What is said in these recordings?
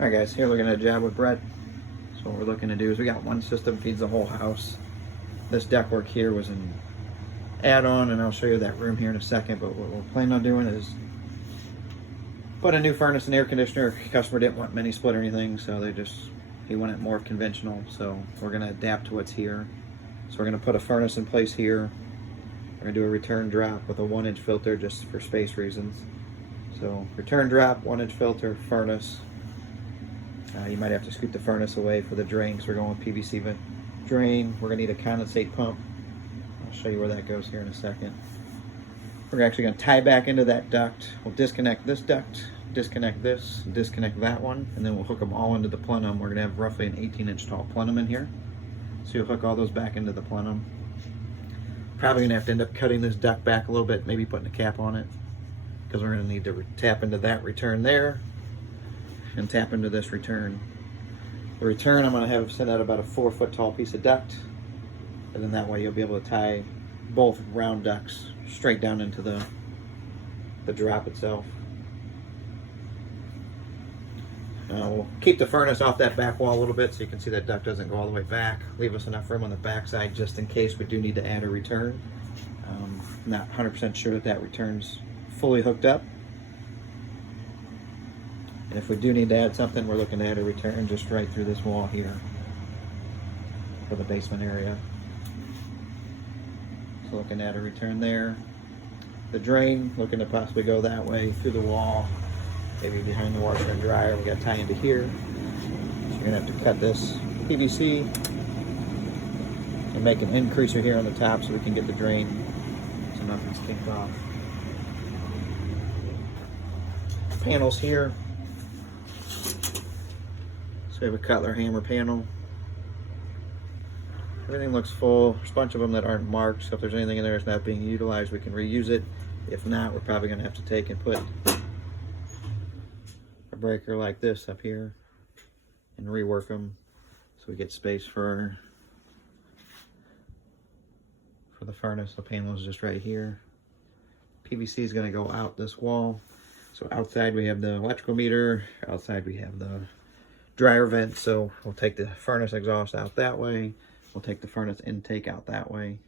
Alright guys, here looking at a job with Brett. So what we're looking to do is we got one system feeds the whole house. This ductwork here was an add-on, and I'll show you that room here in a second, but what we're planning on doing is put a new furnace and air conditioner. Customer didn't want mini split or anything, so he wanted more conventional, so we're going to adapt to what's here. So we're going to put a furnace in place here. We're going to do a return drop with a 1-inch filter just for space reasons. So return drop, 1-inch filter, furnace. You might have to scoot the furnace away for the drain because we're going with PVC drain. We're going to need a condensate pump. I'll show you where that goes here in a second. We're actually going to tie back into that duct. We'll disconnect this duct, disconnect this, disconnect that one, and then we'll hook them all into the plenum. We're going to have roughly an 18-inch tall plenum in here. So you'll hook all those back into the plenum. Probably going to have to end up cutting this duct back a little bit, maybe putting a cap on it, because we're going to need to tap into that return there and tap into this return. The return I'm going to have sent out about a 4-foot tall piece of duct, and then that way you'll be able to tie both round ducts straight down into the drop itself. We'll keep the furnace off that back wall a little bit so you can see that duct doesn't go all the way back. Leave us enough room on the back side just in case we do need to add a return. Not 100% sure that that return's fully hooked up. And if we do need to add something, we're looking to add a return just right through this wall here for the basement area. So looking at a return there. The drain, looking to possibly go that way through the wall, maybe behind the washer and dryer. We got to tie into here. So you're gonna have to cut this PVC and make an increaser here on the top so we can get the drain so nothing's kicked off. Panels here. So we have a Cutler hammer panel. Everything looks full. There's a bunch of them that aren't marked, so if there's anything in there that's not being utilized, we can reuse it. If not, we're probably going to have to take and put a breaker like this up here and rework them so we get space for the furnace. The panel is just right here. PVC is going to go out this wall. So outside we have the electrical meter, outside we have the dryer vent, so we'll take the furnace exhaust out that way. We'll take the furnace intake out that way.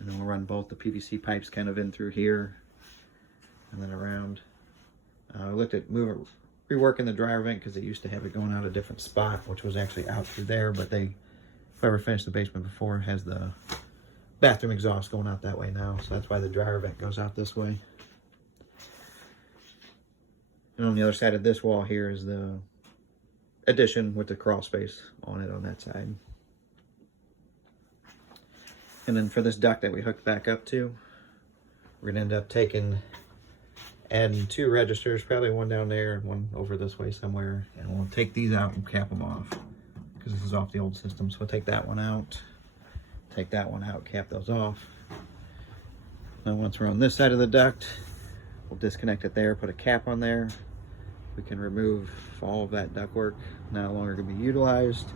And then we'll run both the PVC pipes kind of in through here and then around. I looked at reworking the dryer vent because they used to have it going out a different spot, which was actually out through there, but whoever finished the basement before has the bathroom exhaust going out that way now, so that's why the dryer vent goes out this way. And on the other side of this wall here is the addition with the crawl space on it on that side. And then for this duct that we hooked back up to, we're gonna end up adding 2 registers, probably one down there and one over this way somewhere. And we'll take these out and cap them off because this is off the old system. So we'll take that one out, take that one out, cap those off. Now once we're on this side of the duct, we'll disconnect it there, put a cap on there. We can remove all of that ductwork, no longer going to be utilized.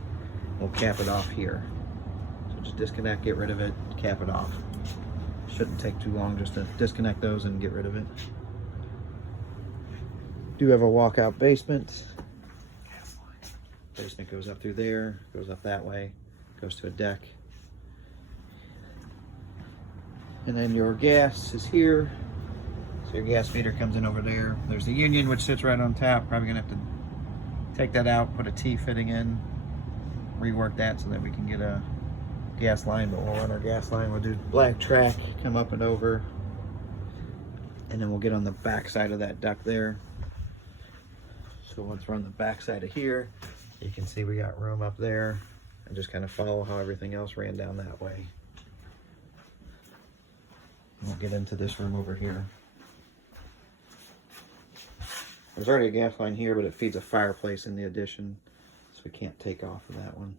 We'll cap it off here. So just disconnect, get rid of it, cap it off. Shouldn't take too long just to disconnect those and get rid of it. Do have a walkout basement. Basement goes up through there, goes up that way, goes to a deck. And then your gas is here. So your gas meter comes in over there. There's the union, which sits right on top. Probably gonna have to take that out, put a T fitting in, rework that so that we can get a gas line, but we'll run our gas line. We'll do black track, come up and over, and then we'll get on the back side of that duct there. So once we're on the back side of here, you can see we got room up there, and just kind of follow how everything else ran down that way. We'll get into this room over here. There's already a gas line here, but it feeds a fireplace in the addition, so we can't take off of that one.